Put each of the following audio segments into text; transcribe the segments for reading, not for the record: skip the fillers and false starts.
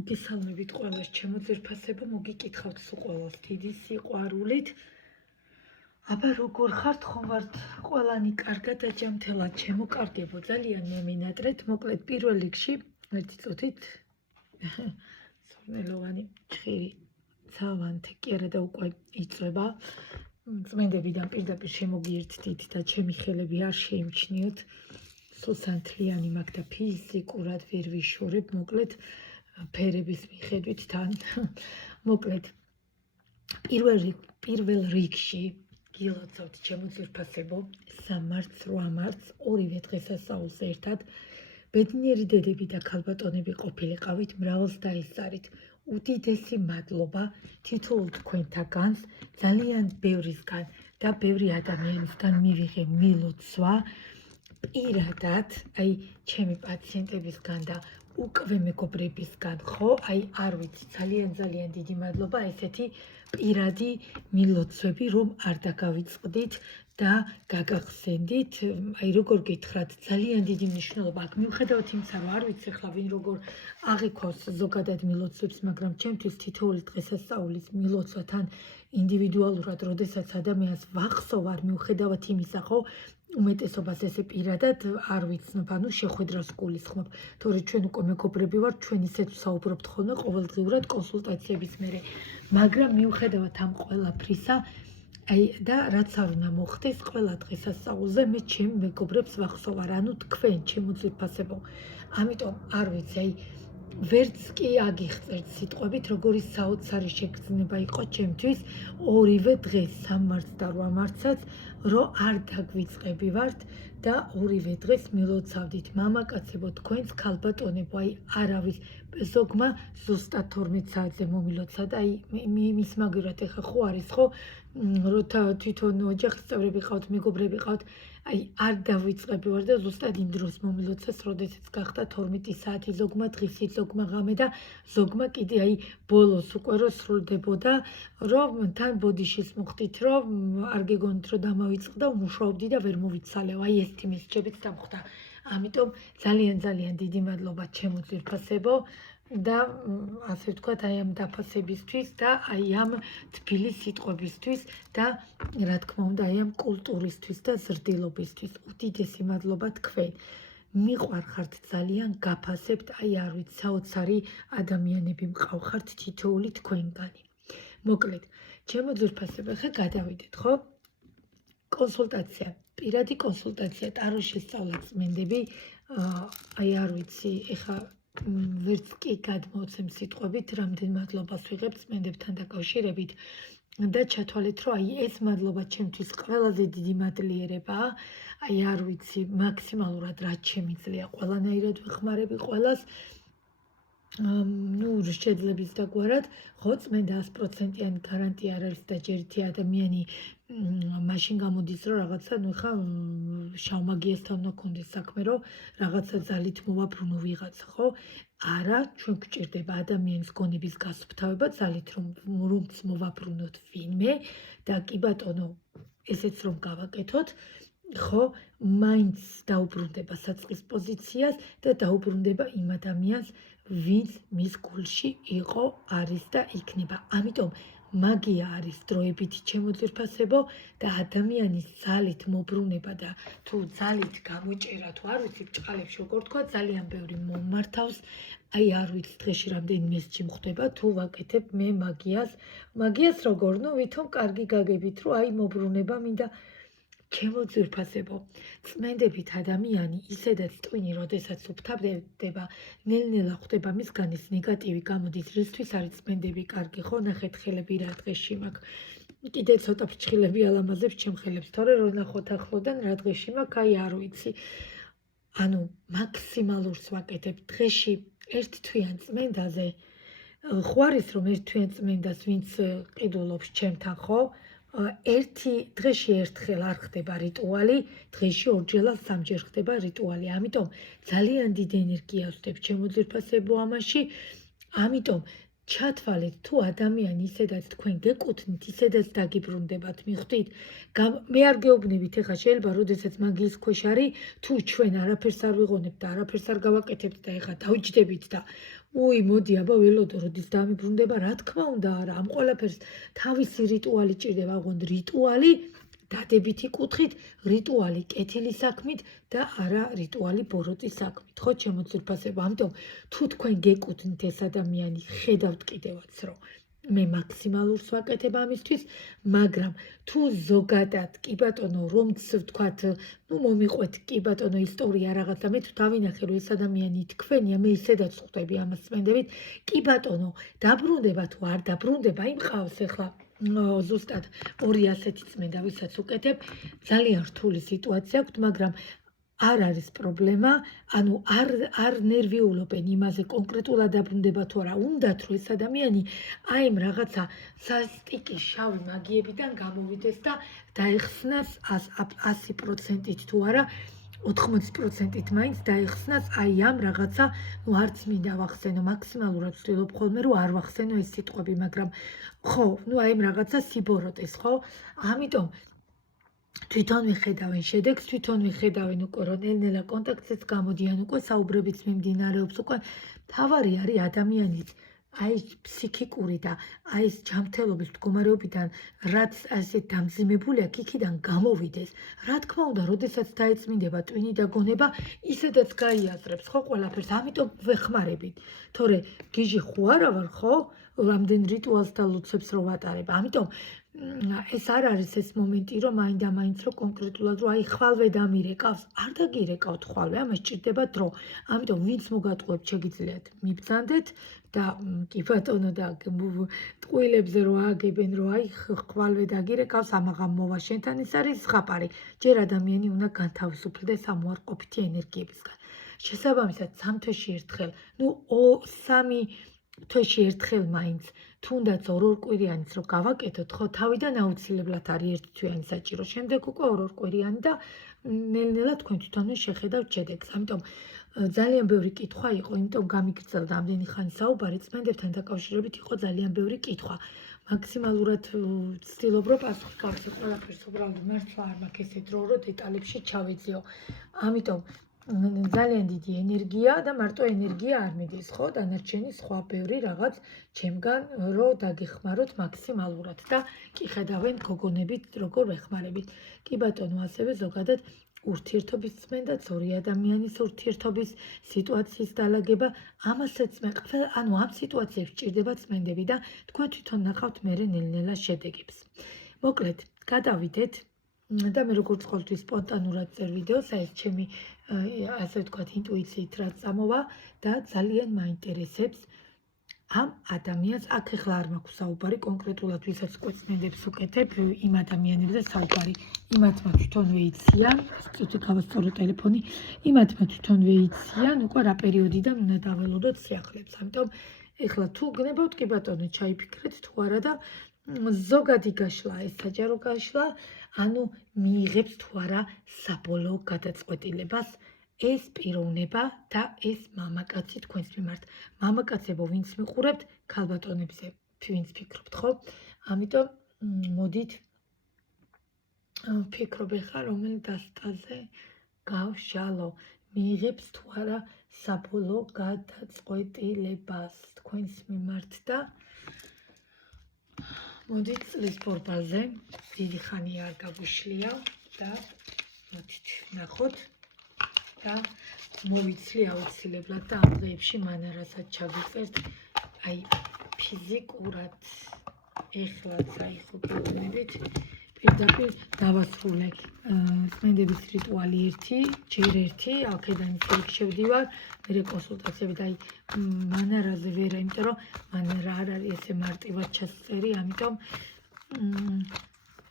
მოგესალმებით ყველას, ჩემო ძვირფასებო, მოგიკითხავთ სულ ყველას დიდი სიყვარულით. აბა როგორ ხართ, ხომ ვართ ყველანი კარგად აჯამთელად, ჩემოკარგებო, ძალიან მემინატრეთ. მოკლედ პირველ რიგში ერთი წუთით სურნელოვანი ჭხირი ცალვანთე კი არა და უკვე იწვება. წმენდებიდან პირდაპირ შემოგიერთდით და ჩემი ხელები არ შეიმჩნიოთ. სულსანთლიანი მაქვს და ფიზიკურად ვერ ვიშორებ, მოკლედ ფერების მიხედვით თან. მოკლედ პირველ რიგში გილოცავთ ჩემო ძვირფასებო, 3 მარტს, 8 მარტს, ორივე დღესასწაულს ერთად. ბედნიერი დედები და ქალბატონები ყოფილიყავით, მრავალს დაესწარით. უდიდესი მადლობა თითოეულ თქვენთაგანს, ძალიან ბევრისგან და ბევრი ადამიანისგან მივიღე მილოცვა. პირადად, აი ჩემი პაციენტებისგან და უკვე მეგობრებისგან, ხო, აი არ ვიცი, ძალიან დიდი მადლობა, ესეთი პირადი მილოცვები, რომ არ დაგავიწყდით და გაგახსენდით. აი როგორ გითხრათ, ძალიან დიდი მნიშვნელობა აქვს. მიუხედავად იმისა, რომ არ ვიცი ახლა ვინ როგორ აღიქვავს ზოგადად მილოცვებს, მაგრამ ჩემთვის თითოეული დღესასწაულის მილოცვა თან ინდივიდუალურად, როდესაც ადამიანს ვახსოვარ, მიუხედავად იმისა, ხო, უმეტესობას ესე პირადად არ ვიცნობ, ანუ შეხვედრას გულისხმობ. თორე ჩვენ უკვე მეგობრები ვართ, ჩვენ ისეთ ვსაუბრობთ ხოლმე ყოველდღიურად კონსულტაციების მერე. მაგრამ მიუხედავად ამ ყველაფრისა, აი და რაც არ უნდა მოხდეს, ყველა დღესასწაულზე მე ჩემ მეგობრებს ვახსოვარ, ანუ თქვენ, ჩემო ძვირფასებო. ამიტომ არ ვიცი, აი ვერც კი აგიხწერთ სიტყვებით, როგორი საოცარი შეგრძნება იყო ჩემთვის ორივე დღეს, 3 მარტს და 8 მარტსაც, რომ არ დაგვიწყებივართ და ორივე დღეს მილოცავდით. მამაკაცებო, თქვენს ქალბატონებო, აი არავის ზოგმა ზუსტად 12 საათზე მომილოცა და აი მის მაგივრად ეხა ხო არის, ხო, როცა თვითონ ოჯახის წევრები ყავთ, მეგობრები ყავთ, აი არ დავიწყებივარ და ზუსტად იმ დროს მომილოცეს, როდესაც გახდა 12 საათი, ზოგმა დღისით, ზოგმა ღამე და ზოგმა კიდე აი ბოლოს უკვე რო სრულდებოდა, რომ თან ბოდიშის მოხდით, რომ არ გეგონით, რომ დამავიწყდა და ვმუშაობდი და ვერ მოვიცალეო. აი ეს თიმისჩებით დამხვდა. ამიტომ ძალიან დიდი მადლობა ჩემო ძვირფასებო და ასე ვთქვათ, აი ამ დაფასებისთვის და აი ამ თბილი სიტყვებისთვის და რა თქმა უნდა, აი ამ კულტურისთვის და ზრდილობისთვის. უდიდესი მადლობა თქვენ. მიყვარხართ ძალიან, გაფასებთ, აი არ ვიცი, საოცარი ადამიანები მყავხართ თითოეული თქვენგანი. მოკლედ, ჩემო ძვირფასებო, ხა გადავიდეთ, ხო? კონსულტაცია, პირადი კონსულტაცია, ტაროს შესწავლა წმენდები, აი არ ვიცი, ეხა ვერც კი გადმოვცემ სიტყვებით, რამდენ მადლობას ვიღებ წმენდებთან დაკავშირებით და ჩათვალეთ, რომ აი ეს მადლობა ჩემთვის ყველაზე დიდი მადლიერებაა. აი არ ვიცი, მაქსიმალურად რაც შემიძლია, ყველანაირად ვეხმარები ყველას. ნუ შეძლებს დაგვარად, ხო, წმენდა 100%-იანი გარანტია არ არის და ჯერითი ადამიანი მაშინ გამოდის, რომ რაღაცა, ნუ ხა შავმაგიასთან უნდა კონდეს საქმე, რომ რაღაცა ძალით მოვაბრუნო ვიღაცა, ხო? არა, ჩვენ გვჭირდება ადამიანის გონების გასუფთავება, ძალით რომც მოვაბრუნოთ ვინმე და კი ბატონო, ესეც რომ გავაკეთოთ, ხო, მაინც დაუბრუნდება საწყის პოზიციას და დაუბრუნდება იმ ადამიანს, ვინც მის გულში იყო, არის და იქნება. ამიტომ მაგია არის დროებითი ჩემო ძვირფასებო და ადამიანის ძალით მოbrunება და თუ ძალით გამოჭერა, თუ არ ვიცი, ბჭყალებში როგორ თქვა, ძალიან ბევრი მომმართავს. აი არ ვიცი, დღეში რამდენი მესჯი მხდება, თუ ვაკეთებ მე მაგიას როგორ, ნუ ვითომ კარგი გაგებით, რომ აი მოbrunება მინდა. ჩემო ძვირფასებო, წმენდებით ადამიანი ისედაც ტვინი, როდესაც უფთავდება, ნელ-ნელა ხვდება მისგან ეს ნეგატივი გამოდის, რისთვის არის წმენდები კარგი, ხო, ნახეთ ხელები რა დღეში მაქვს. კიდე ცოტა ფრჩხილები ალამაზებს ჩემ ხელებს, თორე რო ნახოთ ახლოდან რა დღეში მაქვს, აი არ ვიცი. ანუ მაქსიმალურს ვაკეთებ დღეში ერთ თვიან წმენდაზე. ხო არის რომ ერთ თვიან წმენდას ვინც ყიდულობს ჩემთან, ხო? დღეში ერთხელ არ ხდება რიტუალი, დღეში ორჯერ ან 3-ჯერ ხდება რიტუალი. ამიტომ ძალიან დიდი ენერგია ვსდებ ჩემო ძვირფასებო ამაში. ამიტომ ჩათვალეთ თუ ადამიანი ისედაც თქვენ გეკუთვნით, ისედაც დაგიბრუნდებათ, მიხვდით? მე არ გეუბნებით, ეხლა შეიძლება როდესაც მაგის ქვეშ არის, თუ ჩვენ არაფერს არ ვიღონებთ და არაფერს არ გავაკეთებთ და ეხლა დავჯდებით და მოდი აბა ველოდო, როდის დამიბრუნდება, რა თქმა უნდა, არა, ამ ყველაფერს თავისი რიტუალი ჭირდება, ოღონდ რიტუალი დადებითი კუთხით, რიტუალი კეთილი საქმით და არა რიტუალი ბოროტის საქმით, ხო, ჩემო ძვირფასებო, ამიტომ თუ თქვენ გეკუთვნით ეს ადამიანი, ხედავთ კიდევაც, რომ მე მაქსიმალურს ვაკეთებ ამისთვის, მაგრამ თუ ზოგადად, კი ბატონო, რომც ვთქვათ, მომიყვეთ, კი ბატონო, ისტორია რაღაცა, მე თუ დავინახე, რომ ეს ადამიანი თქვენია, მე ისედაც ხვდები ამას წმენდებით, კი ბატონო, დაბრუნდება თუ არ დაბრუნდება, იმ ყავს ახლა ზუსტად ორი ასეთი წმენდა, ვისაც უკეთებ, ძალიან რთული სიტუაცია აქვს, მაგრამ არ არის პრობლემა, ანუ არ ნერვიულობენ იმაზე კონკრეტულად დაბრუნდება თუ არა, უნდათ რომ ეს ადამიანი აი იმ რაღაცა სასტიკი შავი მაგიებიდან გამოვიდეს და დაეხსნას 100%-ით თუ არა 80%-ით მაინც დაეხსნას აი ამ რაღაცა, არც მინდა ვახსენო, მაქსიმალურად ვცდილობ ხოლმე რომ არ ვახსენო ეს სიტყვები, მაგრამ ხო, აი ამ რაღაცა სიბოროტეს, ხო? ამიტომ თვითონ მიხედავენ შედეგს, თვითონ მიხედავენ უკვე რომ ნელ-ნელა კონტაქტზეც გამოდიან, უკვე საუბრებიც მიმდინარეობს, უკვე თავარი არის ადამიანის აი ფსიქიკური და აი ეს ჯანმრთელობის მდგომარეობიდან რაც ასე დამძიმებული აქვს, იქიდან გამოვიდეს. რა თქმა უნდა, როდესაც დაეწმინდება ტვინი და გონება, ისედაც გაიაზრებს ხო ყველაფერს. ამიტომ ვეხმარებით. თორე გიჟი ხო არა ვარ, ხო? რამდენ რიტუალს და ლოცვებს რო ვატარებ. ამიტომ ეს არ არის ეს მომენტი, რომ მაინდა-მაინც რო კონკრეტულად რო აი ხვალვე დამირეკავს, არ დაგირეკავთ ხვალვე, ამას ჭირდება დრო. ამიტომ ვინც მოგატყუებთ, შეგიძლიათ მიბრძანდეთ და კი ბატონო და ტყუილებზე რო ააგებენ, რომ აი ხვალვე დაგირეკავს, ამაღამ მოვა შენთან, ეს არის ზღაპარი. ჯერ ადამიანი უნდა განთავისუფლდეს ამ უარყოფითი ენერგიებისგან. შესაბამისად, 3 თვეში ერთხელ, 3 თვეში ერთხელ მაინც, თუნდაც 2 კვირიანიც რო გავაკეთოთ, ხო, თავიდან აუცილებლად არის 1 თვიანი საჭირო, შემდეგ უკვე 2 კვირიანი და ნელ-ნელა თქვენ თვითონვე შეხედავთ შედეგს. ამიტომ ძალიან ბევრი კითხვა იყო, იმიტომ გამიგრძელდა ამდენი ხანი საუბარი, წმენდებთან დაკავშირებით იყო ძალიან ბევრი კითხვა. მაქსიმალურად ვცდილობ, რომ პასუხი გავცეთ ყველაფერს, უბრალოდ მართლა არ მაქვს ესე დრო, რომ დეტალებში ჩავეძიო. ამიტომ ძალიან დიდი ენერგია და მარტო ენერგია არ მიდის, ხო? დანარჩენი სხვა ბევრი რაღაც ჩემგან რომ დაგეხმაროთ მაქსიმალურად და კი ხედავენ გოგონებით როგორ ვეხმარებით. კი ბატონო, ასევე ზოგადად ურთიერთობის წმენდაც, ორი ადამიანის ურთიერთობის სიტუაციის დალაგება, ამასაც მე ანუ ამ სიტუაციებში ჭირდება წმენდები და თქვენ თვითონ ნახავთ მერე ნელ-ნელა შედეგებს. მოკლედ, გადავიდეთ და მე როგორც ყოველთვის სპონტანურად წერ ვიდეოს, აი ეს ჩემი ასე ვთქვათ, ინტუიციით რაც წამოვა და ძალიან მაინტერესებს ამ ადამიანს, აქ ახლა არ მაქვს საუბარი კონკრეტულად ვისაც კვეწნედებს უკეთებ, იმ ადამიანებზე საუბარი. იმათმა თვითონვე იციან, ცოტა გავასწორო ტელეფონი, იმათმა თვითონვე იციან, უკვე რა პერიოდიდან უნდა დაველოდოთ სიახლეებს. ამიტომ ახლა თუ გნებავთ, კი ბატონო, ჩაიფიქრეთ თუ არა და ზოგადი გაშლა, ეს საჯარო გაშლა, ანუ მიიღებს თუ არა საბოლოო გადაწყვეტილებას ეს პიროვნება და ეს მამაკაცი თქვენს მიმართ. მამაკაცებო, ვინც მიყურებთ, ქალბატონებზე ვინც ფიქრობთ, ხო? ამიტომ მოდით ვფიქრობ ახლა რომელ დასტაზე გავშალო. მიიღებს თუ არა საბოლოო გადაწყვეტილებას თქვენს მიმართ და მოდით წლის ბორბალზე, დიდი ხანი არ გაგუშლია და მოდით ნახოთ და მოვიცლი აუცილებლად და ამ დღეებში მან რასაც ჩაგიწერთ, აი ფიზიკურად ეხლაც აი ხო გეუბნებით, პირდაპირ დავასრულე წმენდების რიტუალი ჯერ ერთი, აქედან ისე შევდივარ, მერე კონსულტაციები და აი მანარაზე ვერა, იმიტომ რომ მანარა არ არის ესე მარტივად ჩასწერი, ამიტომ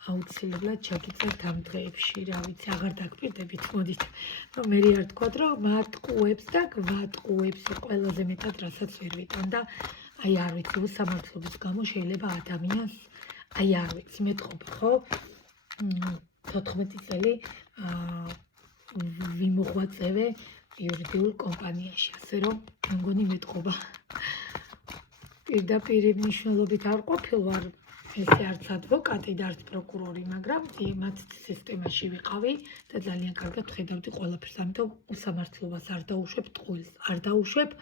აუცილებლად ჩაგიწერთ ამ დღეებში, რა ვიცი, აღარ დაგპირდებით, მოდით, რომ მე არ თქვათ, რომ მატყუებს და გვატყუებს ყველაზე მეტად რასაც ვერ ვიტან და აი არ ვიცი, უსამართლობის გამო შეიძლება ადამიანს აი არ ვიცი, მეტყობა, ხო? 14 წელი ვიმოღვაწევე იურიდიულ კომპანიაში, ასე რომ მე მგონი მეტყობა. პირდაპირ მნიშვნელობით არ ყოფილვარ ესე არც ადვოკატი და არც პროკურორი, მაგრამ მათ სისტემაში ვიყავი და ძალიან კარგად ხედავდი ყველაფერს, ამიტომ უსამართლობას არ დაუშვებ, ტყუილს არ დაუშვებ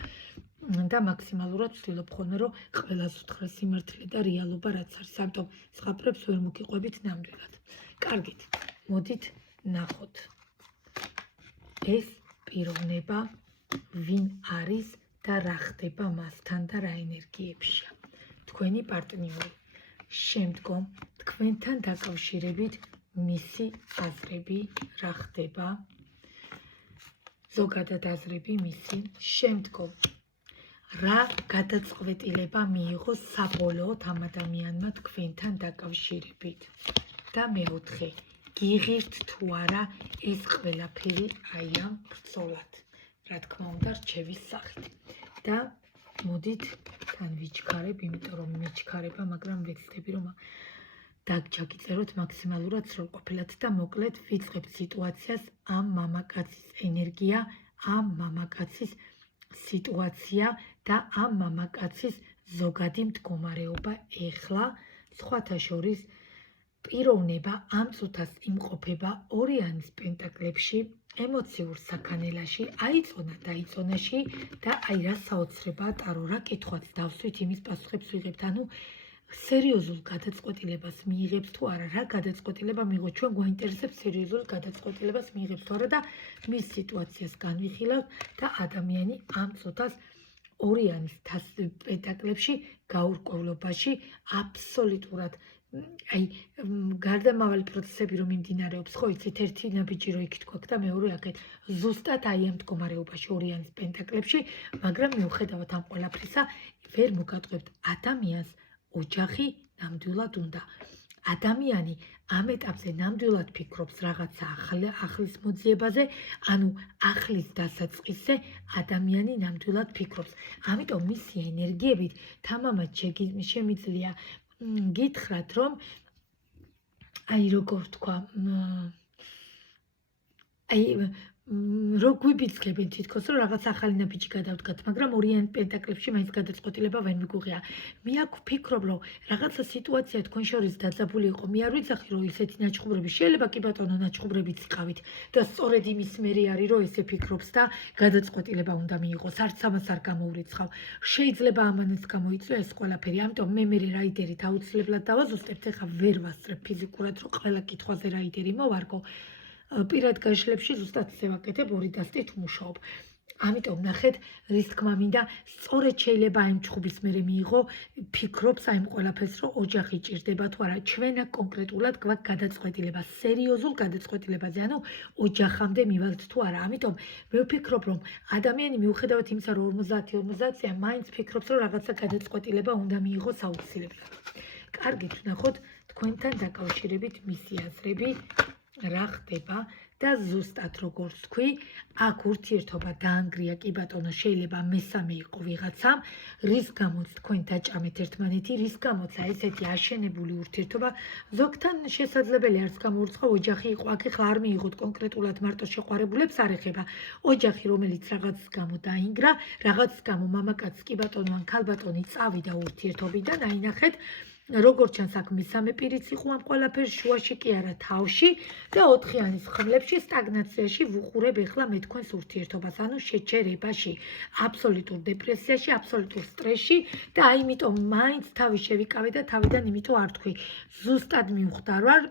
და მაქსიმალურად ვცდილობ ხოლმე, რომ ყველას უთხრა სიმართლე და რეალობა რაც არის, ამიტომ ზღაპრებს ვერ მოგიყვებით ნამდვილად. კარგით, მოდით ნახოთ. ეს პიროვნება ვინ არის და რა ხდება მასთან და რა ენერგიებშია. თქვენი პარტნიორი. შემდგომ თქვენთან დაკავშირებით მისი აზრები რა ხდება, ზოგადად აზრები მისი, შემდგომ რა გადაწყვეტილება მიიღო საბოლოოდ ამ ადამიანმა თქვენთან დაკავშირებით და მეოთხე, გიღირთ თუ არა ეს ყველაფერი აი ამ ბრძოლად, რა თქმა უნდა რჩევის სახით და მოდით თან ვიჩქარებ, იმიტომ რომ მიჩქარება, მაგრამ ვეცდები რომ დაგჯაგიწეროთ მაქსიმალურად სრულყოფილად და მოკლედ ვიწყებთ სიტუაციას ამ მამაკაცის ენერგია, ამ მამაკაცის სიტუაცია და ამ მამაკაცის ზოგადი მდგომარეობა ეხლა, სხვათა შორის პიროვნება ამ წუთას იმყოფება ორიანის პენტაკლებში, ემოციურ საქანელაში, აიწონა დაიწონაში და აი რა საოცრებაა ტარო, რა კითხვაც დავსვით, იმის პასუხებს ვიღებთ, ანუ სერიოზულ გადაწყვეტილებას მიიღებს თუ არა, რა გადაწყვეტილება მიიღო, ჩვენ გვაინტერესებს სერიოზულ გადაწყვეტილებას მიიღებს თუ არა და მის სიტუაციას განვიხილავთ და ადამიანი ამ წუთას ორიანის პენტაკლებში გაურკვევლობაში აბსოლუტურად აი გარდამავალი პროცესები რომ მიმდინარეობს, ხო იცით, ერთი ნაბიჯი რო იქით გვაქვს და მეორე აქეთ ზუსტად აი ამ მდგომარეობაში ორიანის პენტაკლებში, მაგრამ მიუხედავად ამ ყველაფრისა ვერ მოგატყვევთ ადამიანს ოჯახი ნამდვილად უნდა. ადამიანი ამ ეტაპზე ნამდვილად ფიქრობს რაღაცა ახლის მოძიებაზე, ანუ ახლის დასაწყისზე ადამიანი ნამდვილად ფიქრობს. ამიტომ მისი ენერგიებით თამამად შემიძლია გითხრათ, რომ აი როგორ თქვა, აი რო გვიბიძგებენ თითქოს, რომ რაღაც ახალი ნაბიჯი გადავდგათ, მაგრამ ორიან პენტაკლებში მაინც გადაწყვეტილება ვერ მიგუღია. მე აქ ვფიქრობ, რომ რაღაცა სიტუაცია თქვენ შორის დაძაბული იყო. მე არ ვიცახი, რომ ისეთი ნაჩხუბრები შეიძლება კი ბატონო ნაჩხუბრებიც იყავით და სწორედ იმის მერე არის, რომ ესე ფიქრობს და გადაწყვეტილება უნდა მიიღოს. არც ამას არ გამოურიცხავ. შეიძლება ამანაც გამოიწვია ეს ყველაფერი. ამიტომ მე რაიდერით აუცილებლად დავაზუსტებთ, ეხლა ვერ ვასწრებ ფიზიკურად, რომ ყველა კითხვაზე რაიდერი მოვარგო. პირად გაშლებში ზუსტად ისე ვაკეთებ, ორი დასტით ვმუშაობ. ამიტომ ნახეთ, რის თქმა მინდა, სწორედ შეიძლება აი ჩხუბის მერე მიიღო, ფიქრობს აი ყველაფერს, რომ ოჯახი ჭირდება თუ არა, ჩვენა კონკრეტულად გვაქვს გადაწყვეტილება, სერიოზულ გადაწყვეტილებაზე, ანუ ოჯახამდე მივალთ თუ არა. ამიტომ მე ვფიქრობ, რომ ადამიანი მიუხედავად იმისა, რომ 50-50-ია, მაინც ფიქრობს, რომ რაღაცა გადაწყვეტილება უნდა მიიღოს აუცილებლად. კარგით, ვნახოთ თქვენთან დაკავშირებით მისი აზრები. რა ხდება და ზუსტად როგორც თქვი, აქ ურთიერთობა დაანგრია, კი ბატონო, შეიძლება მესამე იყო ვიღაცამ, რის გამოც თქვენ დაჭამეთ ერთმანეთი, რის გამოც ესეთი აშენებული ურთიერთობა, ზოგთან შესაძლებელი არც გამოურცხავ ოჯახი იყო, აქ ახლა არ მიიღოთ კონკრეტულად მარტო შეყვარებულებს არ ეხება, ოჯახი რომელიც რაღაც გამო დაინგრა, რაღაც გამო მამაკაც კი ბატონო ან ქალბატონი წავიდა ურთიერთობიდან, აი ნახეთ, როგორც ჩანს აქ მესამე პირიც იყო ამ ყველაფერს, შუაში კი არა თავში და 4-იანის ხმლებში სტაგნაციაში ვუყურებ ეხლა მე თქვენს ურთიერთობას, ანუ შეჩერებაში, აბსოლუტურ დეპრესიაში, აბსოლუტურ სტრესში და აი იმიტომ მაინც თავი შევიკავე და თავიდან იმიტომ არ თქვი. ზუსტად მივხვდარ ვარ,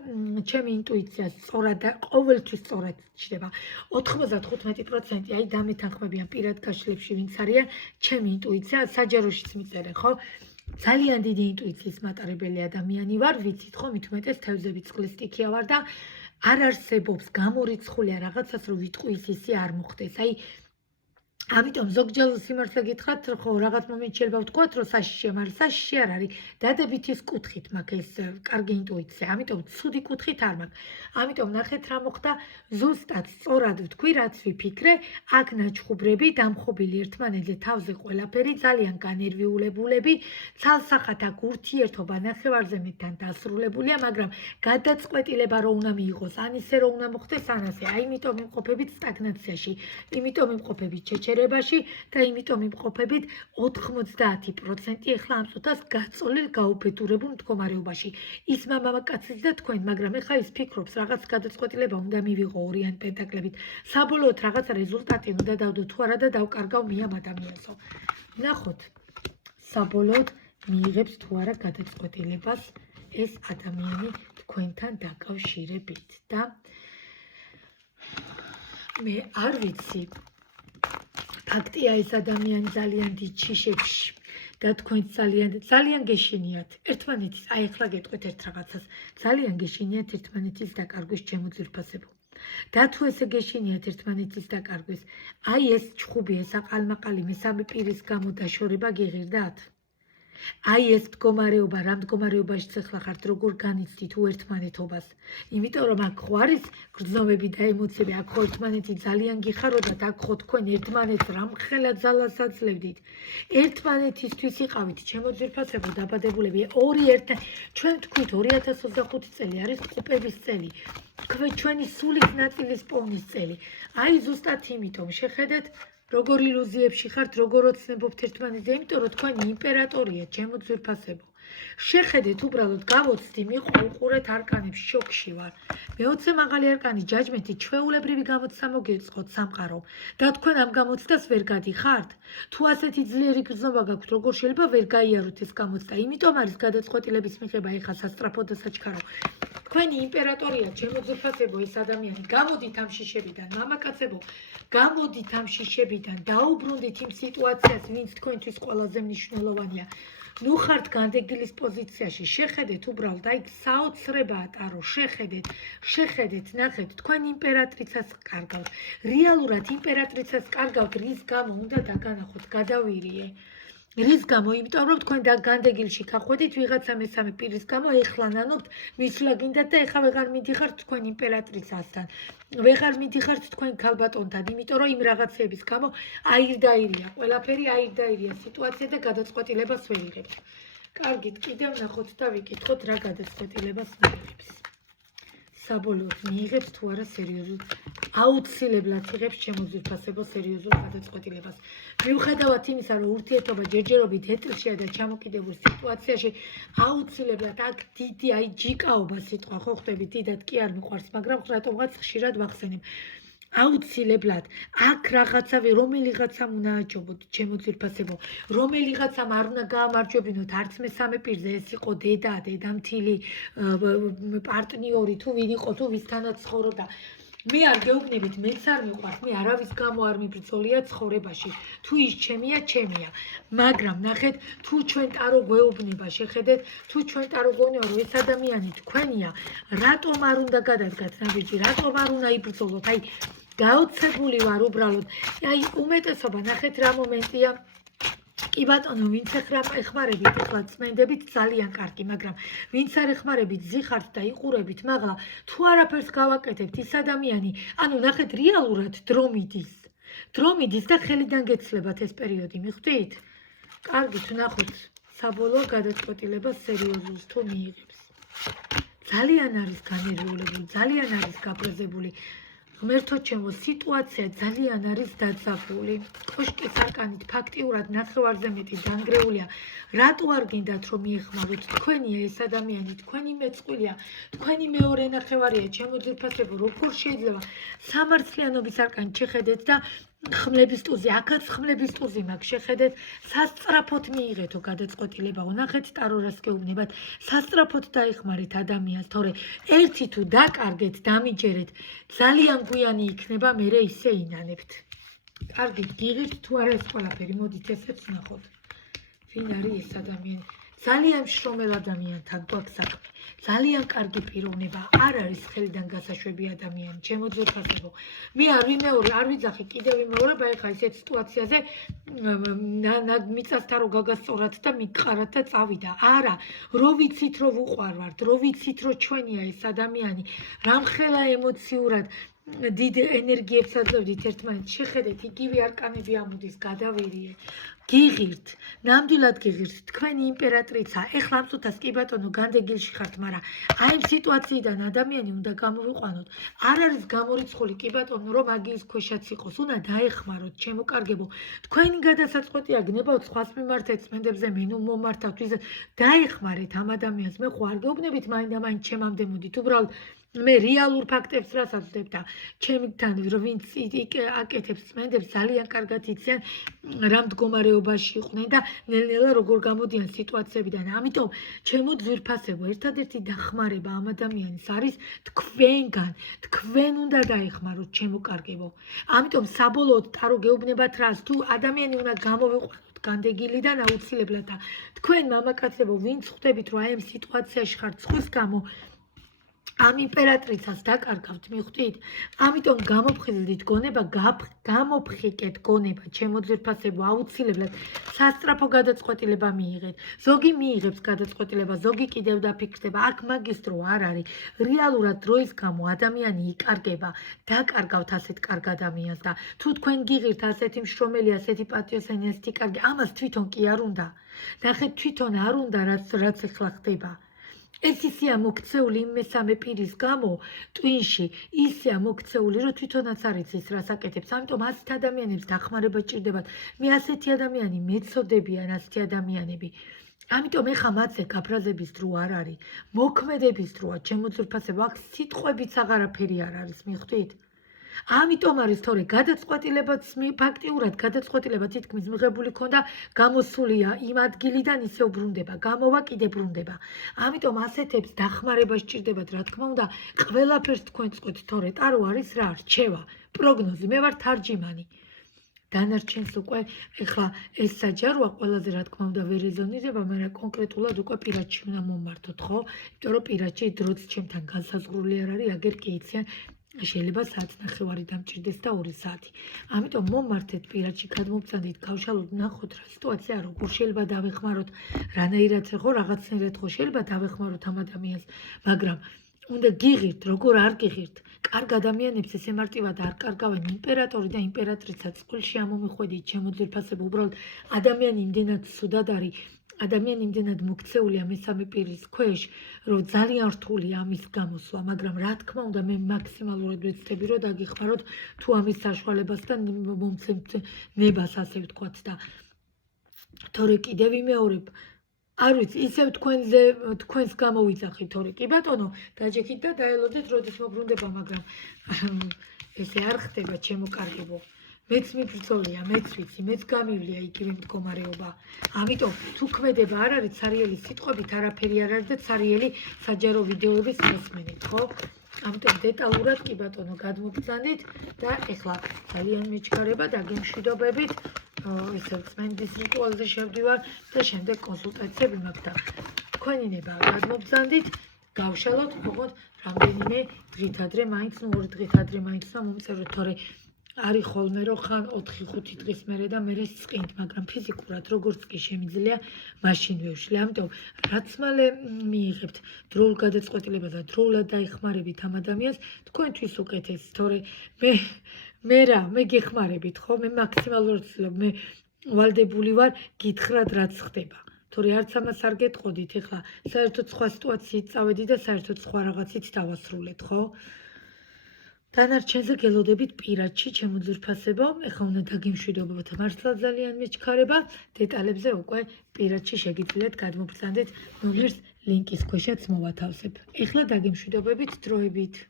ჩემი ინტუიცია სწორად და ყოველთვის სწორად ჩდება. 95% აი დამეთანხმებიან პირად გაშლებში ვინც არიან, ჩემი ინტუიცია საჯაროშიც მიწერენ, ხო? ძალიან დიდი ინტუიციის მატარებელი ადამიანი ვარ, ვიცით ხო, მით უმეტეს თევზები წყლის სტიქია ვარ და არ არსებობს გამორიცხულია რაღაცას, რომ ვიტყვი ისე არ მოხდეს. აი ამიტომ ზოგჯერ სიმართლე გითხრათ, ხო, რაღაც მომენტში შეიძლება ვთქვათ, რომ საშიშია, მაგრამ საშიში არ არის. დადებითის კუთხით მაქვს ეს კარგი ინტუიცია, ამიტომ ცუდი კუთხით არ მაქვს. ამიტომ ნახეთ რა მოხდა, ზუსტად სწორად ვთქვი, რაც ვიფიქრე, აქ ნაჩხუბრები დამხობილი ერთმანეთზე თავზე ყველაფერი, ძალიან განერვიულებულები, ცალსახად აქ ურთიერთობა ნახევარზე მეტთან დასრულებულია, მაგრამ გადაწყვეტილება რო უნდა მიიღოს, ან ისე რო უნდა მოხდეს, ან ასე. აი იმიტომ იმყოფებით სტაგნაციაში, იმიტომ იმყოფებით შეჩერებაში. ნივთიერებაში და იმიტომ იმყოფებით 90% ეხლა ამ წუთას გაწოლილ გაუფეთურებულ მდგომარეობაში. ის მამაკაციც და თქვენ, მაგრამ ეხლა ის ფიქრობს, რაღაც გადაწყვეტილება უნდა მივიღო ორიან პენტაკლებით. საბოლოოდ რაღაცა რეზულტატი უნდა დავდო თუ არა და დავკარგავ მე ამ ადამიანსო. ნახოთ, საბოლოოდ მიიღებს თუ არა გადაწყვეტილებას ეს ადამიანი თქვენთან დაკავშირებით და მე არ ვიცი, ფაქტია ეს ადამიანი ძალიან დიდ შიშებში და თქვენ ძალიან გეშინიათ ერთმანეთის, აი ახლა გეტყვით ერთ რაღაცას, ძალიან გეშინიათ ერთმანეთის დაკარგვის ჩემო ძვირფასებო. და თუ ესე გეშინიათ ერთმანეთის დაკარგვის, აი ეს ჩხუბი, ეს აყალმაყალი მესამე პირის გამო დაშორება გიღირდათ? აი ეს მდგომარეობა, რა მდგომარეობაში ახლა ხართ, როგორ განიცდით უერთმანეთობას? იმიტომ რომ აქ ხო არის გრძნობები და ემოციები, აქ ხო ერთმანეთი ძალიან გიხაროდათ, აქ ხო თქვენ ერთმანეთს რამხელა ძალას აძლევდით. ერთმანეთისთვის იყავით, ჩემო ძვირფასებო დაბადებულები, ჩვენ თქვით 2025 წელი არის ყუპების წელი. ჩვენი სულის ნაწილის პოვნის წელი. აი ზუსტად იმიტომ შეხედეთ როგორ ილუზიებში ხართ, როგორ ოცნებობთ ერთმანეთზე, იმიტომ რომ თქვენი იმპერატორია, ჩემო ძვირფასებო. შეხედეთ უბრალოდ გავოცდი, მიყურეთ არკანებს, შოკში ვარ. მე-20 მაღალი არკანი ჯაჯმენტი ჩვეულებრივი გამოცდა მოგეწყოთ სამყარო და თქვენ ამ გამოცდას ვერ გადიხართ? თუ ასეთი ძლიერი გრძნობა გაქვთ, როგორ შეიძლება ვერ გაიაროთ ეს გამოცდა? იმიტომ არის გადაწყვეტილების მიღება ეხა სასწრაფო და საჩქარო. თქვენი იმპერატორია, ჩემო ძვირფასებო, ეს ადამიანი, გამოდით ამ შიშებიდან, მამაკაცებო, გამოდით ამ შიშებიდან, დაუბრუნდით იმ სიტუაციას, ვინც თქვენთვის ყველაზე მნიშვნელოვანია. ნუ ხართ განდეგილის პოზიციაში, შეხედეთ უბრალოდ, აი საოცრებაა ტარო, შეხედეთ, ნახეთ, თქვენ იმპერატრიცას კარგავთ. რეალურად იმპერატრიცას კარგავთ, რის გამო უნდა დაგანახოთ, გადავირიე. რის გამო, იმიტომ რომ თქვენ განდეგილში გახვედით ვიღაცა მესამე პირის გამო, ეხლა ნანობთ, მისვლა გინდათ და ეხლა ვეღარ მიდიხართ თქვენ იმპერატრიცასთან. ვეღარ მიდიხართ თქვენ ქალბატონთან, იმიტომ რომ იმ რაღაცების გამო აირდაირია, ყველაფერი აირდაირია სიტუაცია და გადაწყვეტილებას ვერ იღებთ. კარგით, კიდევ ნახოთ და ვიკითხოთ რა გადაწყვეტილებას მიიღებს. საბოლოოდ მიიღებს თუ არა სერიოზულ, აუცილებლად იღებს ჩემო ძვირფასებო სერიოზულ გადაწყვეტილებას. მიუხედავად იმისა, რომ ურთიერთობა ჯერჯერობით ეტლშია და ჩამოკიდებულ სიტუაციაში, აუცილებლად აქ დიდი აი ჯიკაობა სიტყვა ხო ხვდებით, დიდად კი არ მიყვარს, მაგრამ რატომღაც ხშირად ვახსენებ. აუცილებლად აქ რაღაცავე რომელიღაცამ უნდა აჯობოთ, ჩემო ძვირფასებო, რომელიღაცამ არ უნდა გაამარჯვებინოთ არც მესამე პირზე, ეს იყო დედა, დედამთილი, პარტნიორი, თუ ვინ იყო, თუ ვისთანაც ცხოვრობდა. მე არ გეუბნებით, მეც არ მიყვარს, მე არავის გამო არ მიბრძოლია ცხოვრებაში. თუ ის ჩემია, მაგრამ ნახეთ, თუ ჩვენ ტარო გვეუბნება, შეხედეთ, თუ ჩვენ ტარო გვეუბნება, რომ ეს ადამიანი თქვენია, რატომ არ უნდა გადადგათ ნაბიჯი, რატომ არ უნდა იბრძოლოთ? აი, გაოცებული ვარ უბრალოდ. აი, უმეტესობა, ნახეთ რა მომენტია. კი ბატონო, ვინც ეხმარებით, ეხლა წმენდებით ძალიან კარგი, მაგრამ ვინც არ ეხმარებით, ზიხართ და იყურებით, მაღლა თუ არაფერს გავაკეთებთ, ის ადამიანი, ანუ ნახეთ რეალურად დრო მიდის და ხელიდან გეცლებათ ეს პერიოდი, მიხვდით? კარგით, ნახოთ, საბოლოო გადაწყვეტილებას სერიოზულს თუ მიიღებს. ძალიან არის განერვიულებული, ძალიან არის გაბრაზებული. ღმერთო ჩემო, სიტუაცია ძალიან არის დაძაბული. კოშკის არკანით ფაქტიურად ნახევარზე მეტი დანგრეულია. რატო არ გინდათ რომ მიეხმაროთ? თქვენია ეს ადამიანი, თქვენი მეწყვილია, თქვენი მეორე ნახევარია, ჩემო ძვირფასებო, როგორ შეიძლება სამართლიანობის არკანი შეხედეთ და ხმლების ტუზი, აქაც ხმლების ტუზი მაქვს, შეხედეთ, სასწრაფოდ მიიღეთო გადაწყვეტილება, ნახეთ ტარო რას გეუბნებათ, სასწრაფოდ დაეხმარეთ ადამიანს, თორე ერთი თუ დაკარგეთ, დამიჯერეთ, ძალიან გვიანი იქნება, მერე ისე ინანებთ. კარგი, გიღებთ თუ არა ეს ყველაფერი, მოდით ესეც ნახოთ. ვინ არის ეს ადამიანი? ძალიან შრომელ ადამიანთან გვაქვს საქმე. ძალიან კარგი პიროვნება, არ არის ხელიდან გასაშვები ადამიანი, ჩემო ძვირფასებო. მე არ ვიძახი, კიდევ ვიმეორებ, ეხლა ისეთ სიტუაციაზე მიწასთან რო გაგასწორათ და მიგყარათ და წავიდა. არა, რო ვიცით რო ვუყვარვართ, რო ვიცით რო ჩვენია ეს ადამიანი, რამხელა ემოციურად დიდ ენერგიებს აძლევდით ერთმანეთს. შეხედეთ, იგივე არკანები ამოდის, გადავერიე. გიღირთ, ნამდვილად გიღირთ. თქვენი იმპერატრიცა, ეხლა ამ წუთას კი ბატონო განდეგილში ხართ, მაგრამ აი ამ სიტუაციიდან ადამიანი უნდა გამოვიყვანოთ. არ არის გამორიცხული კი ბატონო, რომ მაგიის ქვეშაც იყოს, უნდა დაეხმაროთ, ჩემოკარგებო. თქვენი გადასაწყვეტია გნებავთ სხვას მიმართეთ, წმენდებზე მე ნუ მომართავთ, ვიზეთ დაეხმარეთ ამ ადამიანს. მე ხო არ გეუბნებით მაინდა-მაინც ჩემამდე მოდით, უბრალოდ მე რეალურ ფაქტებს რასაც ვდებ და ჩემთან ვინც აკეთებს წმენდებს ძალიან კარგად იციან რა მდგომარეობაში იყვნენ და ნელ-ნელა როგორ გამოდიან სიტუაციებიდან. ამიტომ ჩემო ძვირფასებო, ერთადერთი დახმარება ამ ადამიანის არის თქვენგან. თქვენ უნდა დაეხმაროთ, ჩემო კარგებო. ამიტომ საბოლოოდ ტარო გეუბნებათ რას, თუ ადამიანი უნდა გამოვიყვანოთ განდეგილიდან აუცილებლად და თქვენ მამაკაცებო, ვინც ხვდებით რომ აი ამ სიტუაციაში ხართ სხვის გამო ამ იმპერატრიცას დაკარგავთ, მიხვდით? ამიტომ გამოფხიზლდით გონება, გამოფხიკეთ გონება, ჩემო ძვირფასებო, აუცილებლად სასწრაფო გადაწყვეტილება მიიღეთ. ზოგი მიიღებს გადაწყვეტილება, ზოგი კიდევ დაფიქრდება. აქ მაგის დრო არ არის. რეალურად დროის გამო ადამიანი იკარგება. დაკარგავთ ასეთ კარგ ადამიანს და თუ თქვენ გიღირთ ასეთი მშრომელი, ასეთი პატიოსანი, ასეთი კარგი, ამას თვითონ კი არ უნდა. ნახეთ, თვითონ არ უნდა, რაც ეხლა ხდება. ეს ისეა მოქცეული იმ მესამე პირის გამო ტვინში, ისეა მოქცეული, რომ თვითონაც არ იცის რას აკეთებს. ამიტომ ასეთ ადამიანებს დახმარება ჭირდებათ. მე ასეთი ადამიანი მეცოდებიან ასეთი ადამიანები. ამიტომ ეხა მათზე გაფრაზების დრო არ არის. მოქმედების დროა, ჩემო ძვირფასებო, აქ სიტყვებიც აღარაფერი არ არის, მიხვდით? ამიტომ არის თორე გადაწყვეტილებაც ფაქტიურად გადაწყვეტილება თითქმის მიღებული ქონდა, გამოსულია იმ ადგილიდან ისე უბრუნდება, გამოვა კიდე ბრუნდება. ამიტომ ასეთებს დახმარება სჭირდებათ, რა თქმა უნდა, ყველაფერს თქვენ წყვეთ, თორე ტარო არის რა, რჩევა, პროგნოზი, მე ვარ თარჯიმანი. დანარჩენს უკვე ეხლა ეს საჯაროა ყველაზე რა თქმა უნდა ვერ ეზონირება, მაგრამ კონკრეტულად უკვე პირადში უნდა მომმართოთ, ხო? იმიტომ რომ პირადში დროც ჩემთან განსაზღვრული არ არის, აგერ კი იციან შეიძლება საათს ნახევარი დამჭირდეს და 2 საათი. ამიტომ მომმართეთ პირადში, გადმოგწანდით, გავშალოთ, ნახოთ რა სიტუაცია, როგორ შეიძლება დავეხმაროთ, რანაირად ხო, რაღაცნაირად ხო შეიძლება დავეხმაროთ ამ ადამიანს, მაგრამ უნდა გიღირთ, როგორ არ გიღირთ. კარგ ადამიანებს ესე მარტივად არ კარგავენ იმპერატორი და იმპერატრიცა. წყვილში ამომიხვედით, ჩემო ძვირფასებო, უბრალოდ ადამიანი იმდენად ცუდად არის, ადამიანი იმდენად მოქცეულია მესამე პირის ქვეშ, რომ ძალიან რთულია ამის გამოსვლა, მაგრამ რა თქმა უნდა, მე მაქსიმალურად ვეცდები, რომ დაგეხმაროთ თუ ამის საშუალებას და მომცემთ ნებას, ასე ვთქვათ და თორე კიდევ ვიმეორებ, არ ვიცი, ისევ თქვენს გამოვიძახით, თორე კი ბატონო, დაჯექით და დაელოდეთ, როდის მოbrunდება, მაგრამ ესე არ ხდება, ჩემო კარგებო. მეც მიბრძოლია, მეც ვიცი, მეც გამივლია იგივე მდგომარეობა. ამიტომ თუ ქმედება არ არის, ცარიელი სიტყვებით არაფერი არ არის და ცარიელი საჯარო ვიდეოების მოსმენით, ხო? ამიტომ დეტალურად კი ბატონო გადმოგწანდით და ეხლა ძალიან მეჩქარება და გემშვიდობებით. ესე წმენდის რიტუალზე შევდივარ და შემდეგ კონსულტაციები მაქვს და თქვენი ნება გადმოგწანდით, გავშალოთ, თუმცა რამდენიმე დღით ადრე მაინც, 2 დღით ადრე მაინც და მომწეროთ, თორე არის ხოლმე რომ ხან 4-5 დღის მერე და მერე სწყინთ, მაგრამ ფიზიკურად როგორც კი შემიძლია, მაშინ ვევშლი. ამიტომ რაც მალე მიიღებთ დროულ გადაწყვეტილებას და დროულად დაეხმარებით ამ ადამიანს, თქვენთვის უკეთესი, თორე მე გეხმარებით, ხო? მე მაქსიმალურად ვცდილობ, მე ვალდებული ვარ გითხრათ რაც ხდება. თორე არც ამას არ გეტყოდით, ეხლა საერთოდ სხვა სიტუაციით წავედი და საერთოდ სხვა რაღაცით დავასრულეთ, ხო? დანარჩენზე გელოდებით პირადში, ჩემო ძვირფასებო, ეხლა უნდა დაგემშვიდობოთ, მართლა ძალიან მეჩქარება, დეტალებზე უკვე პირადში შეგიძლიათ გადმოგწანდეთ, ნომერს ლინკის ქვეშაც მოვათავსებ. ეხლა დაგემშვიდობებით დროებით.